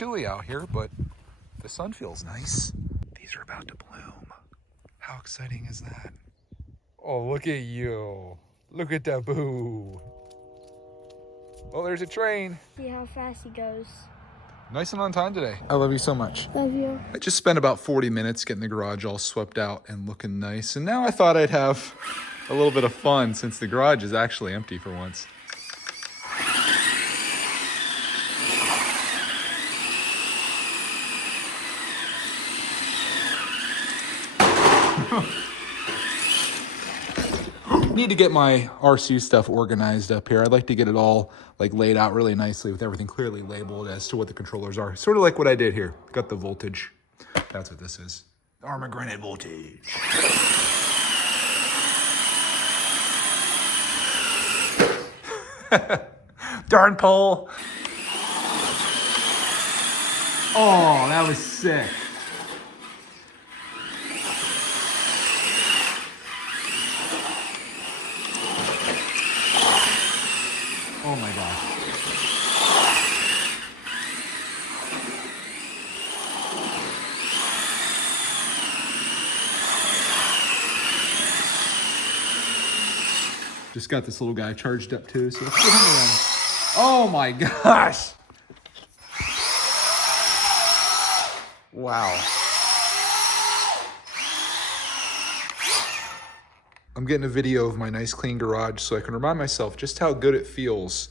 chilly out here, but the sun feels nice. These are about to bloom. How exciting is that? Oh, look at you. Look at that boo. Oh, there's a train. See how fast he goes. Nice and on time today. I love you so much. Love you. I just spent about 40 minutes getting the garage all swept out and looking nice. And now I thought I'd have a little bit of fun since the garage is actually empty for once. Need to get my RC stuff organized up here. I'd like to get it all like laid out really nicely with everything clearly labeled as to what the controllers are. Sort of like what I did here. Got the voltage. That's what this is. Armor-granted voltage. Darn pole. Oh, that was sick. Oh my gosh. Just got this little guy charged up too, so let's get him around. Oh my gosh. Wow. I'm getting a video of my nice clean garage so I can remind myself just how good it feels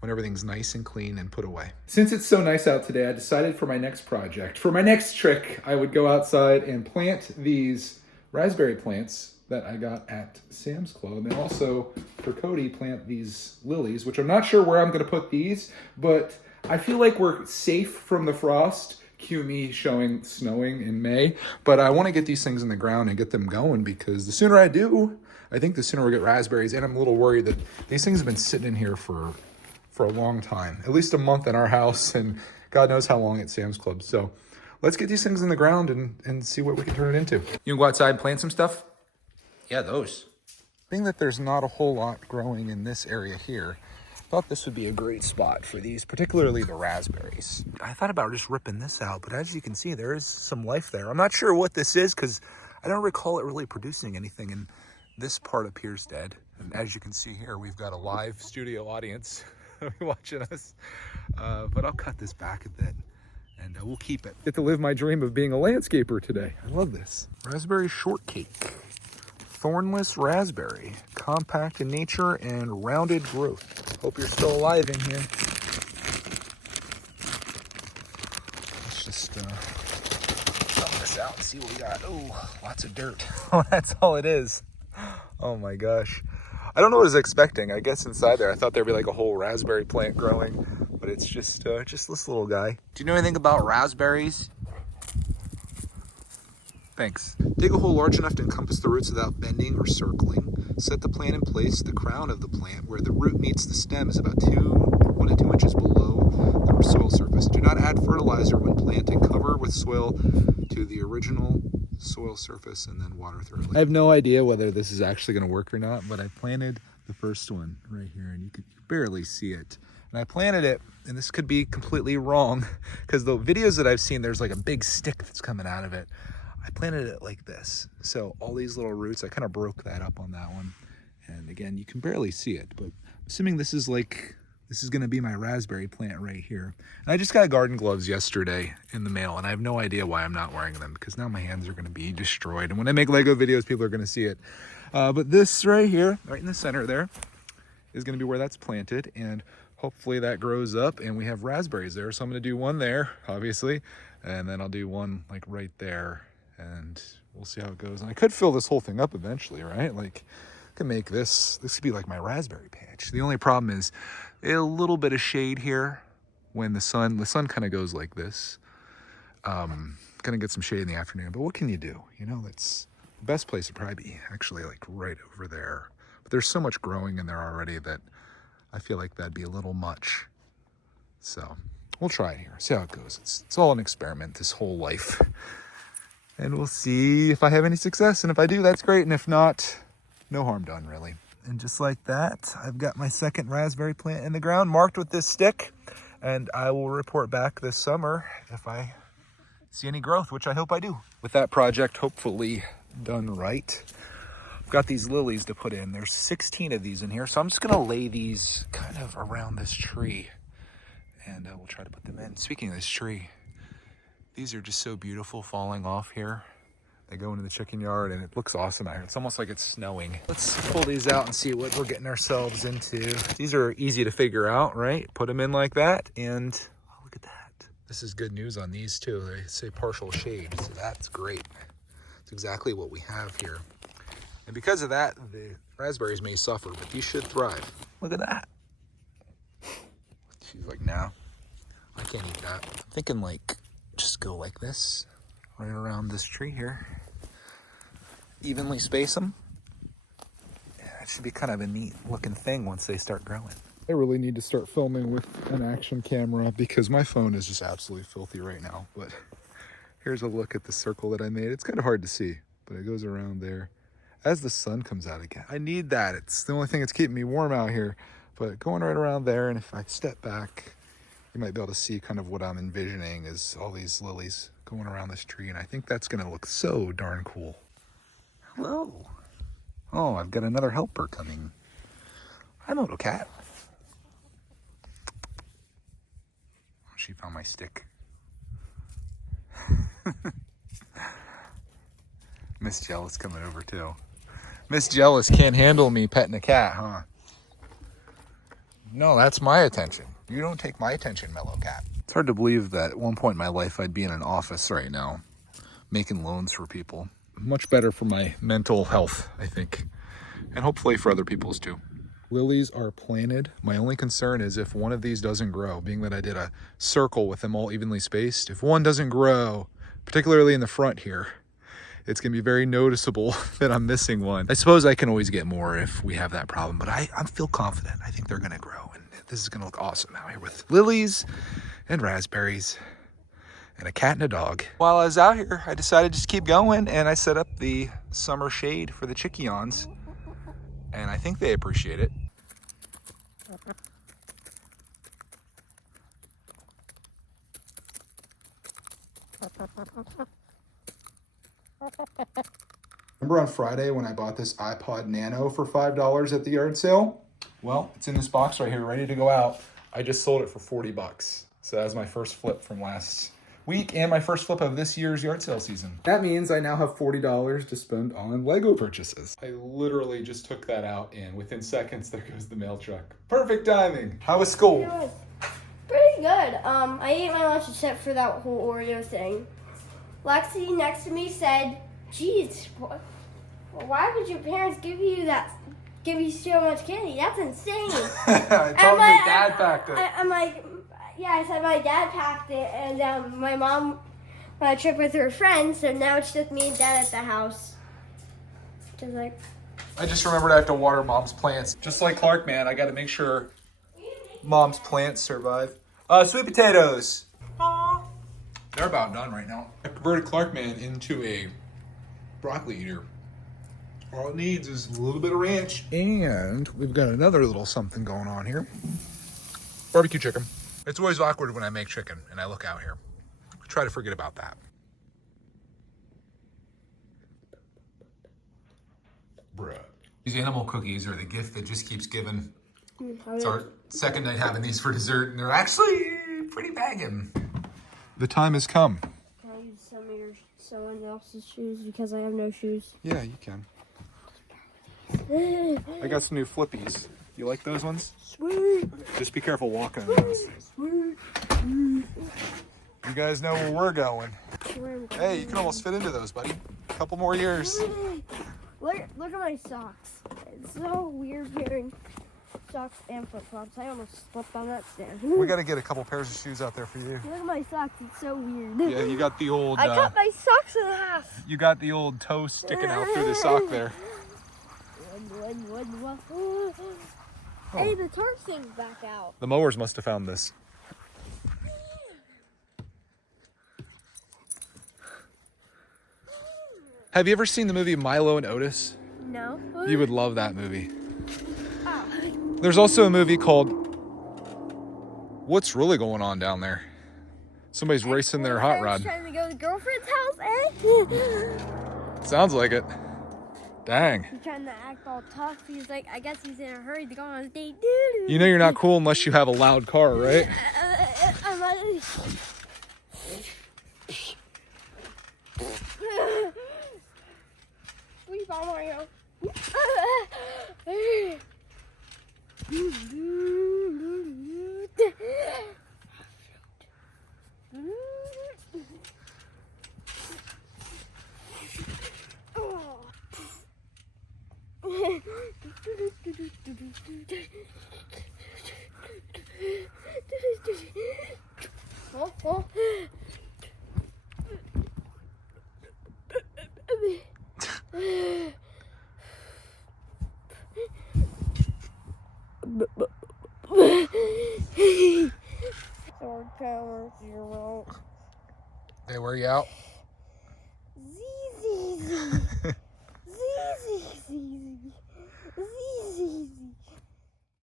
when everything's nice and clean and put away. Since it's so nice out today, I decided for my next project, for my next trick, I would go outside and plant these raspberry plants that I got at Sam's Club, and also for Coty, plant these lilies, which I'm not sure where I'm gonna put these, but I feel like we're safe from the frost. Cue me showing snowing in May, but I want to get these things in the ground and get them going, because the sooner I do, I think the sooner we get raspberries. And I'm a little worried that these things have been sitting in here for a long time, at least a month in our house, and God knows how long at Sam's Club. So let's get these things in the ground and see what we can turn it into. You can go outside and plant some stuff? Yeah, those. Being that there's not a whole lot growing in this area here, thought this would be a great spot for these, particularly the raspberries. I thought about just ripping this out, but as you can see, there is some life there. I'm not sure what this is because I don't recall it really producing anything, and this part appears dead. And as you can see here, we've got a live studio audience watching us, but I'll cut this back a bit and we'll keep it. Get to live my dream of being a landscaper today. I love this. Raspberry shortcake. Thornless raspberry, compact in nature and rounded growth. Hope you're still alive in here. Let's just thumb this out and see what we got. Oh, lots of dirt. Oh, that's all it is. Oh my gosh. I don't know what I was expecting. I guess inside there, I thought there'd be like a whole raspberry plant growing, but it's just this little guy. Do you know anything about raspberries? Thanks. Dig a hole large enough to encompass the roots without bending or circling. Set the plant in place. The crown of the plant, where the root meets the stem, is about 1 to 2 inches below the soil surface. Do not add fertilizer when planting. Cover with soil to the original soil surface and then water thoroughly. I have no idea whether this is actually going to work or not, but I planted the first one right here, and you can barely see it. And I planted it, and this could be completely wrong, because the videos that I've seen, there's like a big stick that's coming out of it. I planted it like this. So all these little roots, I kind of broke that up on that one. And again, you can barely see it, but assuming this is going to be my raspberry plant right here. And I just got garden gloves yesterday in the mail, and I have no idea why I'm not wearing them, because now my hands are going to be destroyed. And when I make Lego videos, people are going to see it. But this right here, right in the center there, is going to be where that's planted. And hopefully that grows up and we have raspberries there. So I'm going to do one there, obviously, and then I'll do one like right there. And we'll see how it goes. And I could fill this whole thing up eventually, right? Like, I could make this could be like my raspberry patch. The only problem is a little bit of shade here when the sun kind of goes like this. Gonna get some shade in the afternoon, but what can you do? You know, that's the best place to probably be actually like right over there. But there's so much growing in there already that I feel like that'd be a little much. So we'll try it here, see how it goes. It's all an experiment, this whole life. And we'll see if I have any success. And if I do, that's great. And if not, no harm done, really. And just like that, I've got my second raspberry plant in the ground, marked with this stick. And I will report back this summer if I see any growth, which I hope I do. With that project hopefully done right, I've got these lilies to put in. There's 16 of these in here, so I'm just gonna lay these kind of around this tree, and we'll try to put them in. Speaking of this tree, these are just so beautiful falling off here. They go into the chicken yard and it looks awesome out here. It's almost like it's snowing. Let's pull these out and see what we're getting ourselves into. These are easy to figure out, right? Put them in like that and oh, look at that. This is good news on these too. They say partial shade, so that's great. It's exactly what we have here. And because of that, the raspberries may suffer, but these should thrive. Look at that. She's like, no, I can't eat that. I'm thinking like, just go like this, right around this tree here. Evenly space them. Yeah, it should be kind of a neat looking thing once they start growing. I really need to start filming with an action camera because my phone is just absolutely filthy right now. But here's a look at the circle that I made. It's kind of hard to see, but it goes around there as the sun comes out again. I need that. It's the only thing that's keeping me warm out here. But going right around there, and if I step back, you might be able to see kind of what I'm envisioning is all these lilies going around this tree, and I think that's gonna look so darn cool. Hello. Oh, I've got another helper coming. Hi, little cat. She found my stick. Miss Jealous coming over too. Miss Jealous can't handle me petting a cat, huh? No, that's my attention. You don't take my attention, mellow cat. It's hard to believe that at one point in my life I'd be in an office right now making loans for people. Much better for my mental health, I think. And hopefully for other people's too. Lilies are planted. My only concern is if one of these doesn't grow, being that I did a circle with them all evenly spaced, if one doesn't grow, particularly in the front here, it's gonna be very noticeable that I'm missing one. I suppose I can always get more if we have that problem, but I feel confident. I think they're gonna grow, and this is gonna look awesome out here with lilies and raspberries and a cat and a dog. While I was out here, I decided to just keep going, and I set up the summer shade for the chickions, and I think they appreciate it. Remember on Friday when I bought this iPod Nano for $5 at the yard sale? Well, it's in this box right here, ready to go out. I just sold it for 40 bucks. So that was my first flip from last week and my first flip of this year's yard sale season. That means I now have $40 to spend on Lego purchases. I literally just took that out and within seconds there goes the mail truck. Perfect timing. How was school? It was pretty good. I ate my lunch except for that whole Oreo thing. Lexi next to me said, geez, why would your parents give you so much candy? That's insane. I told your dad packed it. I'm like, yeah, I said my dad packed it, and my mom on a trip with her friends, so now it's just me and dad at the house. Just like, I just remembered I have to water mom's plants. Just like Clark, man, I got to make sure mom's plants survive. Sweet potatoes. Aww. They're about done right now. I converted Clark, man, into a broccoli eater. All it needs is a little bit of ranch. And we've got another little something going on here. Barbecue chicken. It's always awkward when I make chicken and I look out here. I try to forget about that. Bruh. These animal cookies are the gift that just keeps giving. It's our second night having these for dessert, and they're actually pretty banging. The time has come. Can I use someone else's shoes because I have no shoes? Yeah, you can. I got some new flippies. You like those ones? Sweet. Just be careful walking in those. Sweet. You guys know where we're going. Hey, you can almost fit into those, buddy. A couple more years. Look at my socks. It's so weird wearing socks and flip-flops. I almost slipped on that stand. We got to get a couple pairs of shoes out there for you. Look at my socks. It's so weird. Yeah, you got the old... I cut my socks in half. You got the old toe sticking out through the sock there. Hey, the torch thing's back out. The mowers must have found this. Have you ever seen the movie Milo and Otis? No. You would love that movie. Oh. There's also a movie called What's really going on down there? Somebody's racing their hot rod. Trying to go to the girlfriend's house, eh? Sounds like it. Dang. He's trying to act all tough. He's like, I guess he's in a hurry to go on his date. You know you're not cool unless you have a loud car, right? Please, Mario. Sword power 0. They wear you out? Zee.